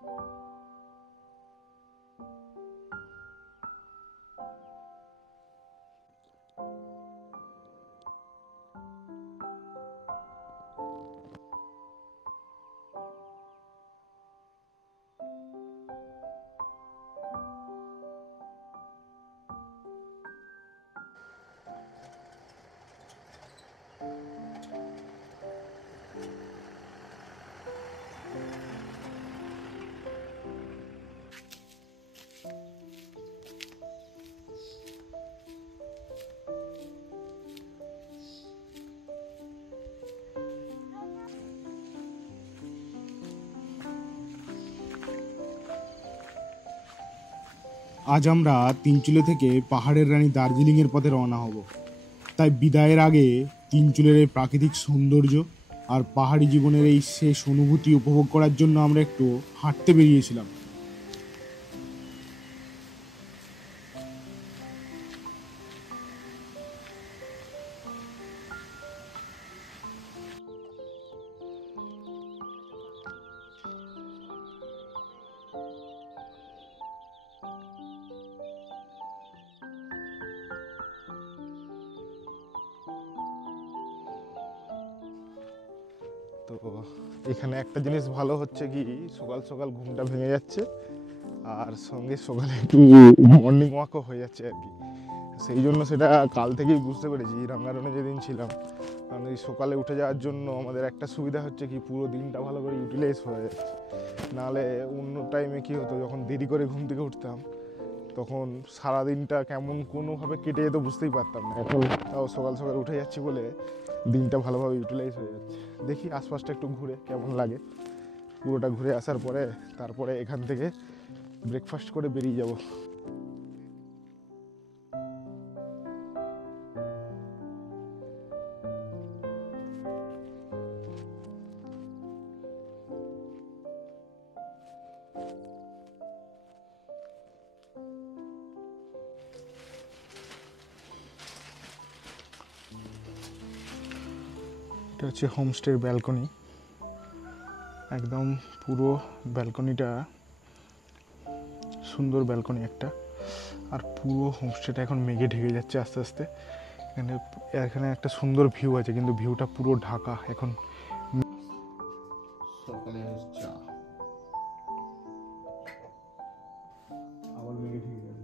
আজ আমরা তিনচুলে থেকে পাহাড়ের রানী দার্জিলিংয়ের পথে রওনা হব। তাই বিদায়ের আগে তিনচুলের এই প্রাকৃতিক সৌন্দর্য আর পাহাড়ি জীবনের এই শেষ অনুভূতি উপভোগ করার জন্য আমরা একটু হাঁটতে বেরিয়েছিলাম। তো এখানে একটা জিনিস ভালো হচ্ছে কি, সকাল সকাল ঘুমটা ভেঙে যাচ্ছে আর সঙ্গে সকালে একটু মর্নিং ওয়াকও হয়ে যাচ্ছে আর কি। সেই জন্য সেটা কাল থেকেই বুঝতে পেরেছি রাঙ্গারনে যেদিন ছিলাম। কারণ এই সকালে উঠে যাওয়ার জন্য আমাদের একটা সুবিধা হচ্ছে কি, পুরো দিনটা ভালো করে ইউটিলাইজ হয়ে যাচ্ছে। নাহলে অন্য টাইমে কী হতো, যখন দেরি করে ঘুম থেকে উঠতাম তখন সারাদিনটা কেমন কোনোভাবে কেটে যেত বুঝতেই পারতাম না। এখন তাও সকাল সকাল উঠে যাচ্ছি বলে দিনটা ভালোভাবে ইউটিলাইজ হয়ে যাচ্ছে। দেখি আশপাশটা একটু ঘুরে কেমন লাগে। পুরোটা ঘুরে আসার পরে তারপরে এখান থেকে ব্রেকফাস্ট করে বেরিয়ে যাব। এটা হচ্ছে হোমস্টের ব্যালকনি। একদম পুরো ব্যালকনিটা সুন্দর ব্যালকনি একটা। আর পুরো হোমস্টেটা এখন মেঘে ঢেকে যাচ্ছে আস্তে আস্তে। এখানে একটা সুন্দর ভিউ আছে, কিন্তু ভিউটা পুরো ঢাকা এখন। সকালে চা আবার মেঘে ঢেকে যাচ্ছে।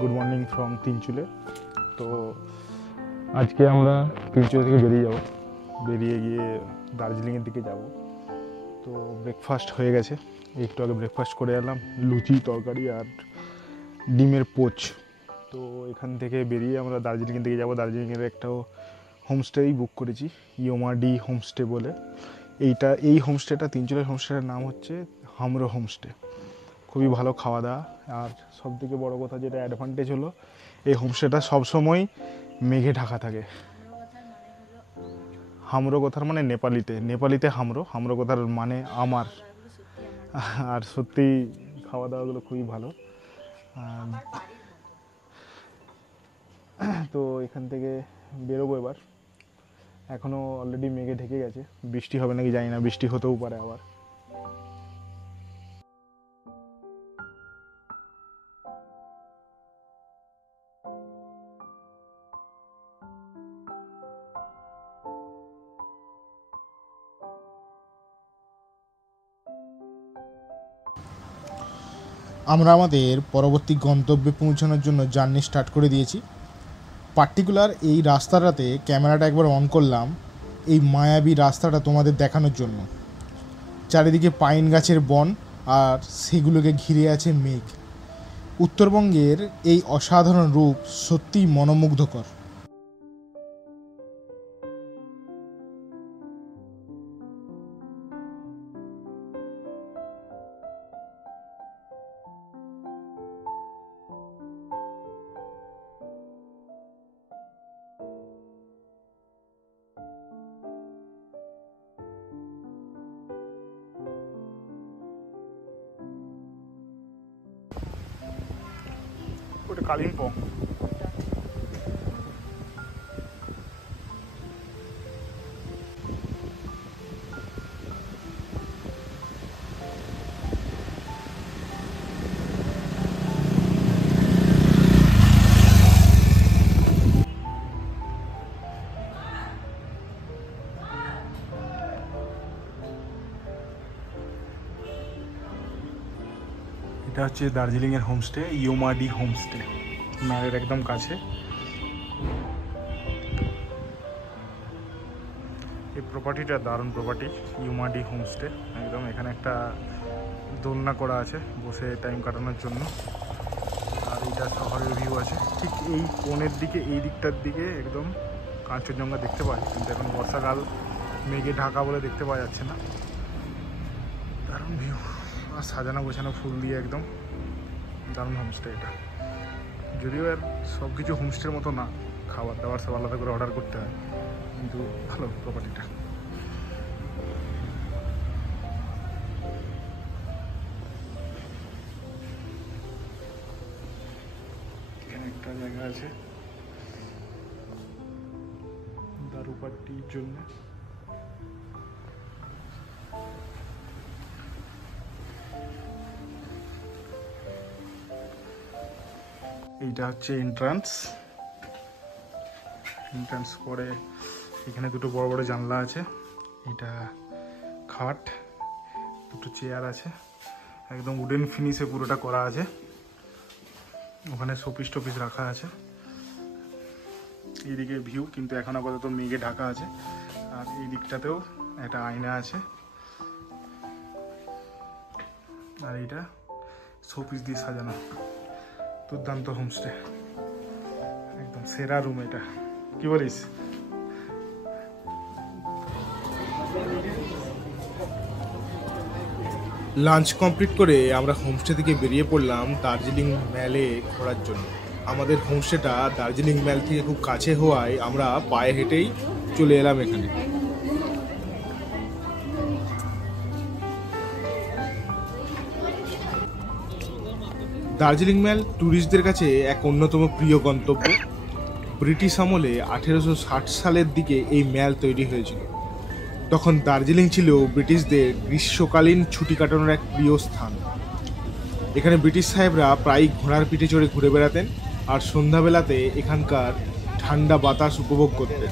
Good morning from Tinchuley. তো আজকে আমরা তিনচুলে থেকে বেরিয়ে গিয়ে দার্জিলিংয়ের দিকে যাব। তো ব্রেকফাস্ট হয়ে গেছে, একটু আগে ব্রেকফাস্ট করে এলাম, লুচি তরকারি আর ডিমের পোচ। তো এখান থেকে বেরিয়ে আমরা দার্জিলিংয়ের দিকে যাব। দার্জিলিংয়ের একটা হোমস্টেই বুক করেছি, ইয়োমাডি হোমস্টে বলে। এই হোমস্টেটা, তিনচুলের হোমস্টেটার নাম হচ্ছে হামরো হোমস্টে। খুবই ভালো খাওয়া দাওয়া, আর সবথেকে বড় কথা যেটা অ্যাডভান্টেজ হলো, এই হোমস্টেটা সবসময় মেঘে ঢাকা থাকে। হামরো কথার মানে নেপালিতে হামরো কথার মানে আমার। আর সত্যি খাওয়া দাওয়াগুলো খুবই ভালো। তো এখান থেকে বেরোবো এবার। এখনও অলরেডি মেঘে ঢেকে গেছে, বৃষ্টি হবে নাকি জানি না, বৃষ্টি হতেও পারে আবার। আমরা আমাদের পরবর্তী গন্তব্যে পৌঁছানোর জন্য জার্নি স্টার্ট করে দিয়েছি। পার্টিকুলার এই রাস্তাটাতে ক্যামেরাটা একবার অন করলাম এই মায়াবী রাস্তাটা তোমাদের দেখানোর জন্য। চারিদিকে পাইন গাছের বন আর সেগুলোকে ঘিরে আছে মেঘ। উত্তরবঙ্গের এই অসাধারণ রূপ সত্যিই মনোমুগ্ধকর। ওটা কালিম্পং। এটা হচ্ছে দার্জিলিংয়ের হোমস্টে, ইয়োমাডি হোমস্টে, ম্যালের একদম কাছে। এই প্রপার্টিটা দারুণ প্রপার্টি, ইয়োমাডি হোমস্টে। একদম এখানে একটা দোলনা করা আছে বসে টাইম কাটানোর জন্য। আর এইটা শহরের ভিউ আছে। ঠিক এই কোণের দিকে, এই দিকটার দিকে একদম কাঞ্চনজঙ্ঘা দেখতে পাওয়া যায়, কিন্তু এখন বর্ষাকাল, মেঘে ঢাকা বলে দেখতে পাওয়া যাচ্ছে না। দারুণ ভিউ, আর সাজানো গোছানো ফুল দিয়ে একদম দারুণ হোমস্টে এটা। যদিও আর সব কিছু হোমস্টের মতো না, খাবার দাবার সব আলাদা করে অর্ডার করতে হয়, কিন্তু ভালো প্রপার্টিটা। এখানে একটা জায়গা আছে দারু পার্টির জন্য। এইটা হচ্ছে এন্ট্রান্স করে এখানে দুটো বড় বড় জানলা আছে। এটা খাট, দুটো চেয়ার আছে, একদম উডেন ফিনিশে পুরোটা করা আছে। ওখানে শোপিস টোপিস রাখা আছে। এইদিকে ভিউ, কিন্তু এখন আপাতত মেঘে ঢাকা আছে। আর এই দিকটাতেও একটা আয়না আছে। আর এইটা শোপিস দিয়ে সাজানো, দুর্দান্ত হোমস্টে, একদম সেরা রুম এটা, কি বলিস? লাঞ্চ কমপ্লিট করে আমরা হোমস্টে থেকে বেরিয়ে পড়লাম দার্জিলিং ম্যালে ঘোরার জন্য। আমাদের হোমস্টেটা দার্জিলিং ম্যাল থেকে খুব কাছে হওয়ায় আমরা পায়ে হেঁটেই চলে এলাম এখানে। দার্জিলিং ম্যাল ট্যুরিস্টদের কাছে এক অন্যতম প্রিয় গন্তব্য। ব্রিটিশ আমলে 1860 সালের দিকে এই ম্যাল তৈরি হয়েছিল। তখন দার্জিলিং ছিল ব্রিটিশদের গ্রীষ্মকালীন ছুটি কাটানোর এক প্রিয় স্থান। এখানে ব্রিটিশ সাহেবরা প্রায়ই ঘোড়ার পিঠে চড়ে ঘুরে বেড়াতেন আর সন্ধ্যাবেলাতে এখানকার ঠান্ডা বাতাস উপভোগ করতেন।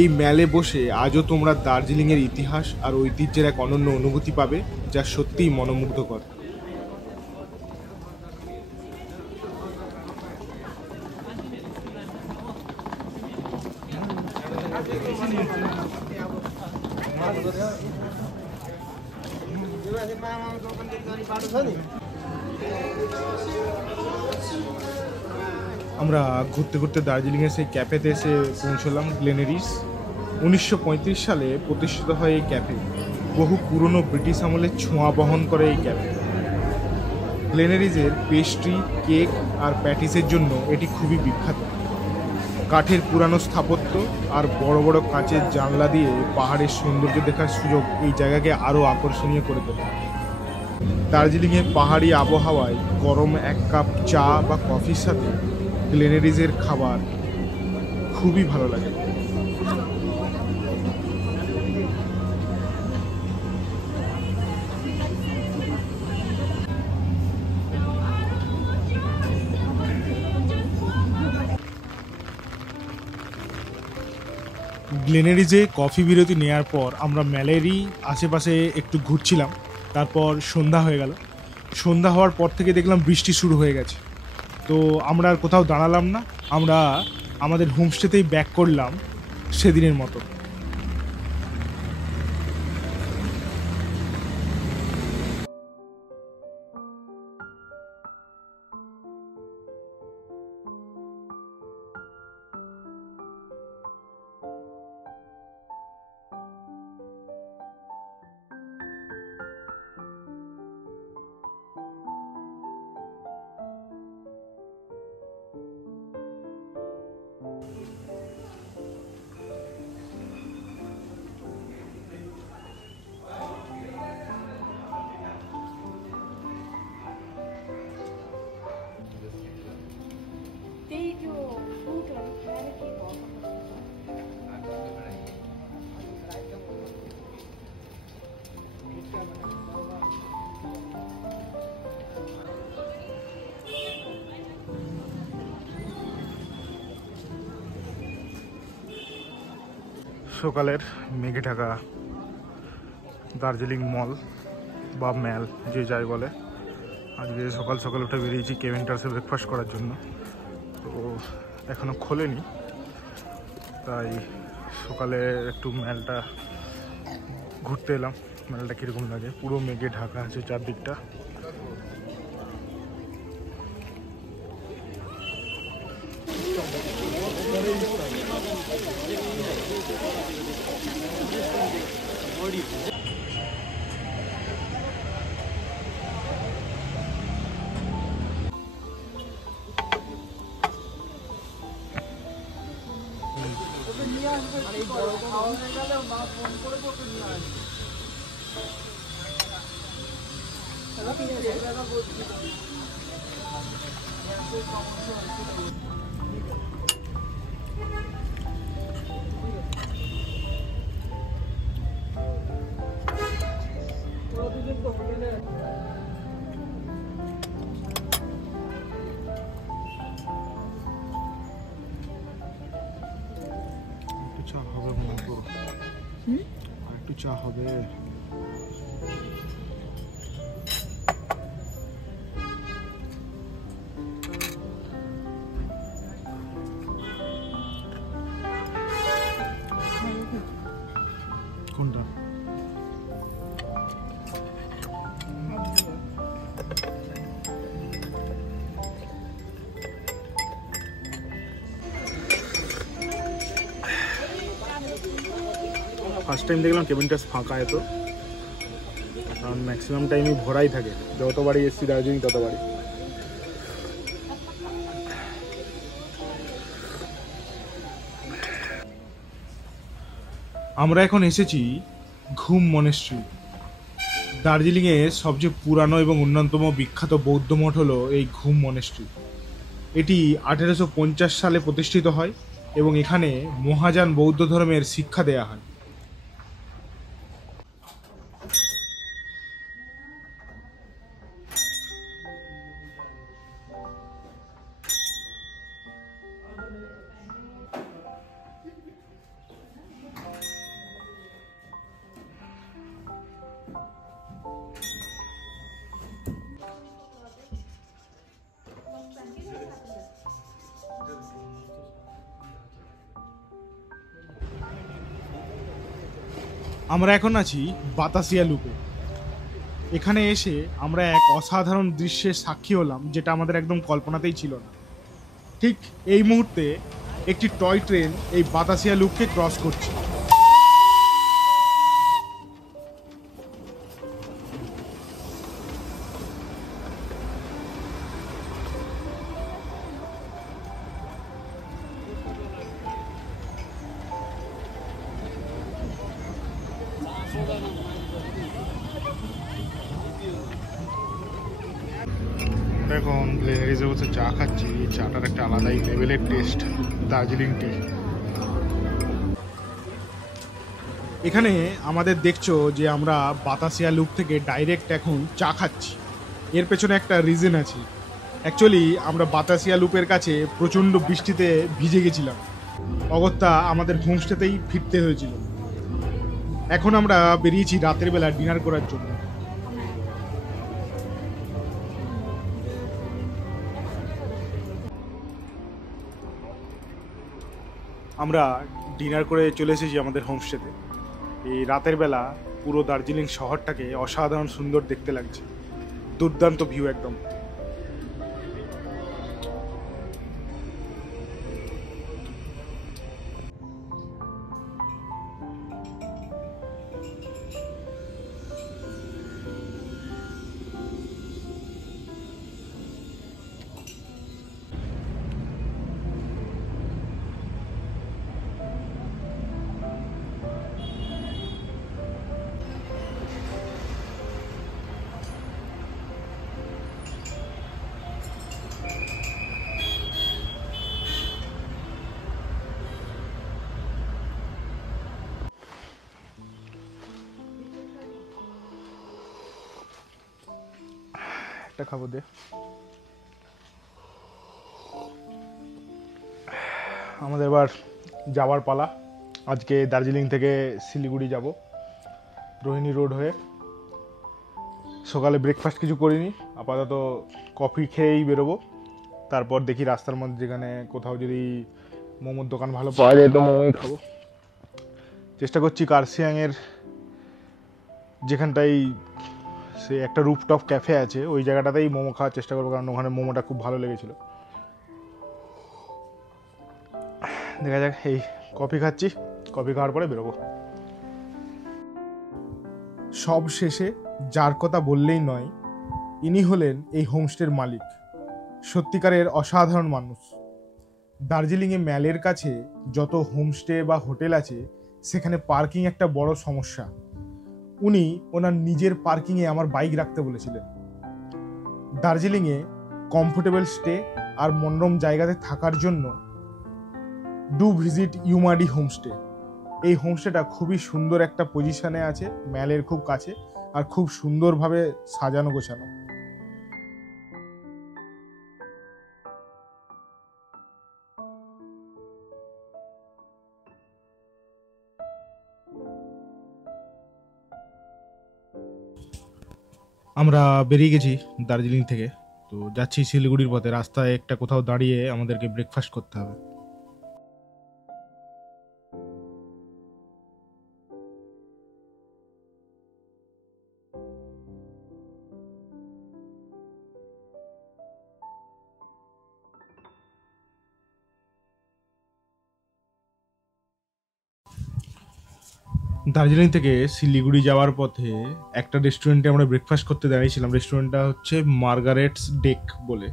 এই ম্যালে বসে আজও তোমরা দার্জিলিংয়ের ইতিহাস আর ঐতিহ্যের এক অনন্য অনুভূতি পাবে, যা সত্যিই মনোমুগ্ধকর। আমরা ঘুরতে ঘুরতে দার্জিলিংয়ের সেই ক্যাফেতে এসে পৌঁছলাম, গ্লেনেরিস। 1935 সালে প্রতিষ্ঠিত হয় এই ক্যাফে। বহু পুরনো ব্রিটিশ আমলের ছোঁয়া বহন করে এই ক্যাফে। গ্লেনেরিজের পেস্ট্রি, কেক আর প্যাটিসের জন্য এটি খুবই বিখ্যাত। কাঠের পুরানো স্থাপত্য আর বড় বড় কাঁচের জানলা দিয়ে পাহাড়ের সৌন্দর্য দেখার সুযোগ এই জায়গাকে আরও আকর্ষণীয় করে তোলে। দার্জিলিংয়ের পাহাড়ি আবহাওয়ায় গরম এক কাপ চা বা কফির সাথে গ্লেনেরিজের খাবার খুবই ভালো লাগে। গ্লেনেরিজে কফি বিরতি নেওয়ার পর আমরা ম্যালেরই আশেপাশে একটু ঘুরছিলাম। তারপর সন্ধ্যা হয়ে গেল। সন্ধ্যা হওয়ার পর থেকে দেখলাম বৃষ্টি শুরু হয়ে গেছে। তো আমরা আর কোথাও দাঁড়ালাম না, আমরা আমাদের হোমস্টেতেই ব্যাক করলাম সেদিনের মতো। সকালের মেঘে ঢাকা দার্জিলিং মল বা ম্যাল যে যাই বলে, আজকে সকাল সকাল উঠে বেরিয়েছি কেভিন টার্সে ব্রেকফাস্ট করার জন্য। তো এখনও খোলেনি, তাই সকালে একটু ম্যালটা ঘুরতে এলাম। ম্যালটা কীরকম লাগে, পুরো মেঘে ঢাকা আছে চারদিকটা। চা হবে মনে করো, আর একটু চা হবে। কোনটা? ফার্স্ট টাইম দেখলাম কেবিন টার্স ফাঁকা এত, কারণ ম্যাক্সিমাম টাইমই ভরাই থাকে। যতবারই এসছি দার্জিলিং ততবারই। আমরা এখন এসেছি ঘুম মনেস্ট্রি। দার্জিলিংয়ের সবচেয়ে পুরানো এবং অন্যতম বিখ্যাত বৌদ্ধ মঠ হলো এই ঘুম মনেস্ট্রি। এটি 1850 সালে প্রতিষ্ঠিত হয় এবং এখানে মহাযান বৌদ্ধ ধর্মের শিক্ষা দেয়া হয়। আমরা এখন আছি বাতাসিয়া লুপে। এখানে এসে আমরা এক অসাধারণ দৃশ্যের সাক্ষী হলাম, যেটা আমাদের একদম কল্পনাতেই ছিল না। ঠিক এই মুহূর্তে একটি টয় ট্রেন এই বাতাসিয়া লুপকে ক্রস করছে। এখন গ্লেনারিজে বসে চা খাচ্ছি। এই চাটার একটা আলাদাই লেভেলের টেস্ট, দার্জিলিং টি। এখানে আমাদের দেখছো যে আমরা বাতাসিয়া লুপ থেকে ডাইরেক্ট এখন চা খাচ্ছি। এর পেছনে একটা রিজন আছে। অ্যাকচুয়ালি আমরা বাতাসিয়া লুপের কাছে প্রচণ্ড বৃষ্টিতে ভিজে গেছিলাম, অগত্যা আমাদের হোমস্টেতেই ফিরতে হয়েছিল। এখন আমরা বেরিয়েছি রাতের বেলা ডিনার করার জন্য। আমরা ডিনার করে চলে এসেছি আমাদের হোমস্টেতে। এই রাতের বেলা পুরো দার্জিলিং শহরটাকে অসাধারণ সুন্দর দেখতে লাগছে, দুর্দান্ত ভিউ একদম। একটা খাবো দে। আমাদের এবার যাওয়ার পালা। আজকে দার্জিলিং থেকে শিলিগুড়ি যাব রোহিণী রোড হয়ে। সকালে ব্রেকফাস্ট কিছু করিনি, আপাতত কফি খেয়েই বেরোবো। তারপর দেখি রাস্তার মধ্যে যেখানে কোথাও যদি মোমোর দোকান ভালো পাওয়া যায় তো মোমোই খাবো। চেষ্টা করছি কার্শিয়াংয়ের যেখানটাই সে একটা রুফটপ ক্যাফে আছে ওই জায়গাটাতেই মোমো খাওয়ার চেষ্টা করবো, কারণ ওখানে মোমোটা খুব ভালো লেগেছিলো। দেখা যাক, এই কফি খাচ্ছি, কফি খাওয়ার পরে বেরোবো। সব শেষে যার কথা বললেই নয়, ইনি হলেন এই হোমস্টের মালিক। সত্যিকারের অসাধারণ মানুষ। দার্জিলিংয়ে ম্যালের কাছে যত হোমস্টে বা হোটেল আছে সেখানে পার্কিং একটা বড় সমস্যা। উনি ওনার নিজের পার্কিংয়ে আমার বাইক রাখতে বলেছিলেন। দার্জিলিংয়ে কমফোর্টেবল স্টে আর মনোরম জায়গাতে থাকার জন্য ডু ভিজিট ইউমাডি হোমস্টে। এই হোমস্টেটা খুবই সুন্দর একটা পজিশনে আছে, ম্যালের খুব কাছে, আর খুব সুন্দরভাবে সাজানো গোছানো। আমরা বেরিয়ে গেছি দার্জিলিং থেকে, তো যাচ্ছি শিলিগুড়ির পথে। রাস্তায় একটা কোথাও দাঁড়িয়ে আমাদেরকে ব্রেকফাস্ট করতে হবে। দার্জিলিং থেকে শিলিগুড়ি যাওয়ার পথে একটা রেস্টুরেন্টে আমরা ব্রেকফাস্ট করতে দাঁড়িয়েছিলাম। রেস্টুরেন্টটা হচ্ছে মার্গারেটস ডেক বলে।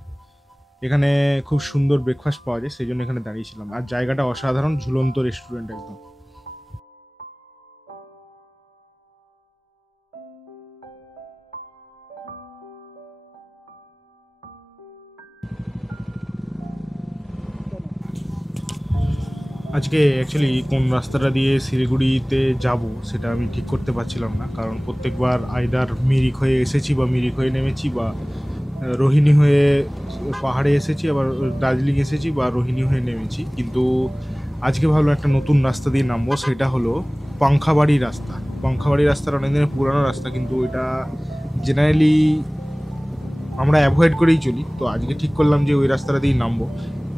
এখানে খুব সুন্দর ব্রেকফাস্ট পাওয়া যায়, সেই জন্য এখানে দাঁড়িয়েছিলাম। আর জায়গাটা অসাধারণ, ঝুলন্ত রেস্টুরেন্ট একদম। আজকে অ্যাকচুয়ালি কোন রাস্তাটা দিয়ে শিলিগুড়িতে যাব সেটা আমি ঠিক করতে পারছিলাম না, কারণ প্রত্যেকবার আইদার মিরিক হয়ে এসেছি বা মিরিক হয়ে নেমেছি, বা রোহিণী হয়ে পাহাড়ে এসেছি, আবার দার্জিলিং এসেছি, বা রোহিণী হয়ে নেমেছি। কিন্তু আজকে ভাবলাম একটা নতুন রাস্তা দিয়ে নামবো, সেটা হলো পাংখাবাড়ি রাস্তা। পাংখাবাড়ি রাস্তাটা অনেক দিনের পুরানো রাস্তা, কিন্তু এটা জেনারেলি আমরা অ্যাভয়েড করেই চলি। তো আজকে ঠিক করলাম যে ওই রাস্তাটা দিয়েই নামবো।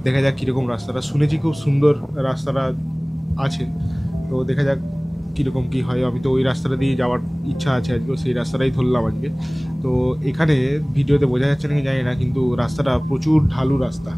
দেখা যাক কীরকম রাস্তাটা, শুনেছি খুব সুন্দর রাস্তাটা আছে, তো দেখা যাক কীরকম কী হয়। আমি তো ওই রাস্তাটা দিয়ে যাওয়ার ইচ্ছা আছে আজকে, সেই রাস্তাটাই ধরলাম আজকে। তো এখানে ভিডিওতে বোঝা যাচ্ছে নাকি জানি না, কিন্তু রাস্তাটা প্রচুর ঢালু রাস্তা।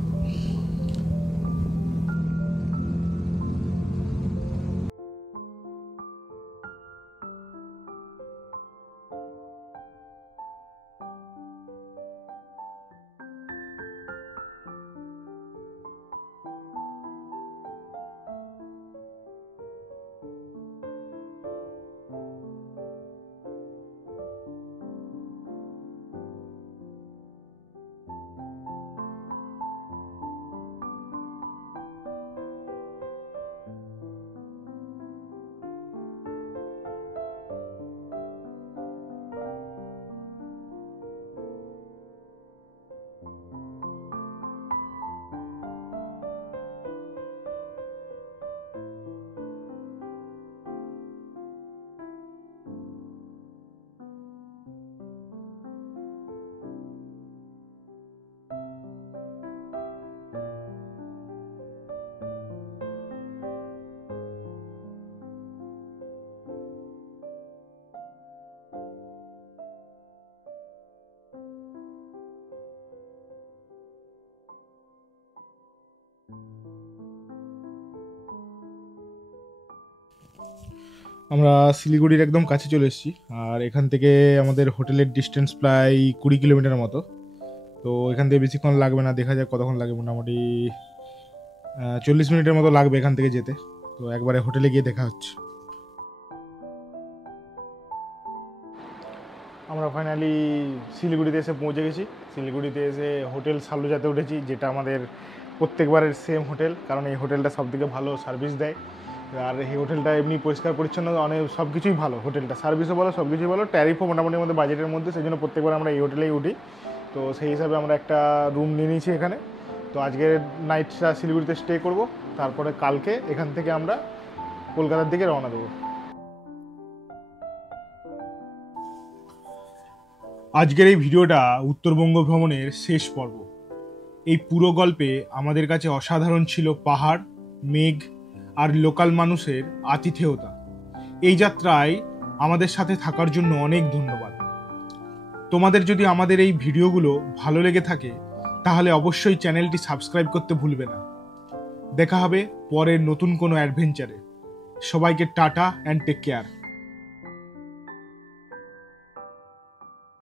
আমরা শিলিগুড়ির একদম কাছে চলে এসেছি, আর এখান থেকে আমাদের হোটেলের ডিস্টেন্স প্রায় 20 কিলোমিটার মতো। তো এখান থেকে বেশিক্ষণ লাগবে না, দেখা যাক কতক্ষণ লাগে। মোটামুটি 40 মিনিটের মতো লাগবে এখান থেকে যেতে। তো একবারে হোটেলে গিয়ে দেখা হচ্ছে। আমরা ফাইনালি শিলিগুড়িতে এসে পৌঁছে গেছি। শিলিগুড়িতে এসে হোটেল সালুজাতে উঠেছি, যেটা আমাদের প্রত্যেকবারের সেম হোটেল, কারণ এই হোটেলটা সবথেকে ভালো সার্ভিস দেয়। আর এই হোটেলটা এমনি পরিষ্কার পরিচ্ছন্ন, অনেক সব কিছুই ভালো। হোটেলটা সার্ভিসও ভালো, সব কিছুই ভালো, ট্যারিফও মোটামুটি আমাদের বাজেটের মধ্যে, সেই জন্য প্রত্যেকবার আমরা এই হোটেলেই উঠি। তো সেই হিসাবে আমরা একটা রুম নিয়ে নিয়েছি এখানে। তো আজকের নাইটটা শিলিগুড়িতে স্টে করব, তারপরে কালকে এখান থেকে আমরা কলকাতার দিকে রওনা দেবো। আজকের এই ভিডিওটা উত্তরবঙ্গ ভ্রমণের শেষ পর্ব। এই পুরো গল্পে আমাদের কাছে অসাধারণ ছিল পাহাড়, মেঘ আর লোকাল মানুষের আতিথেয়তা। এই যাত্রায় আমাদের সাথে থাকার জন্য অনেক ধন্যবাদ। তোমাদের যদি আমাদের এই ভিডিওগুলো ভালো লেগে থাকে তাহলে অবশ্যই চ্যানেলটি সাবস্ক্রাইব করতে ভুলবে না। দেখা হবে পরের নতুন কোনো অ্যাডভেঞ্চারে। সবাইকে টাটা অ্যান্ড টেক কেয়ার।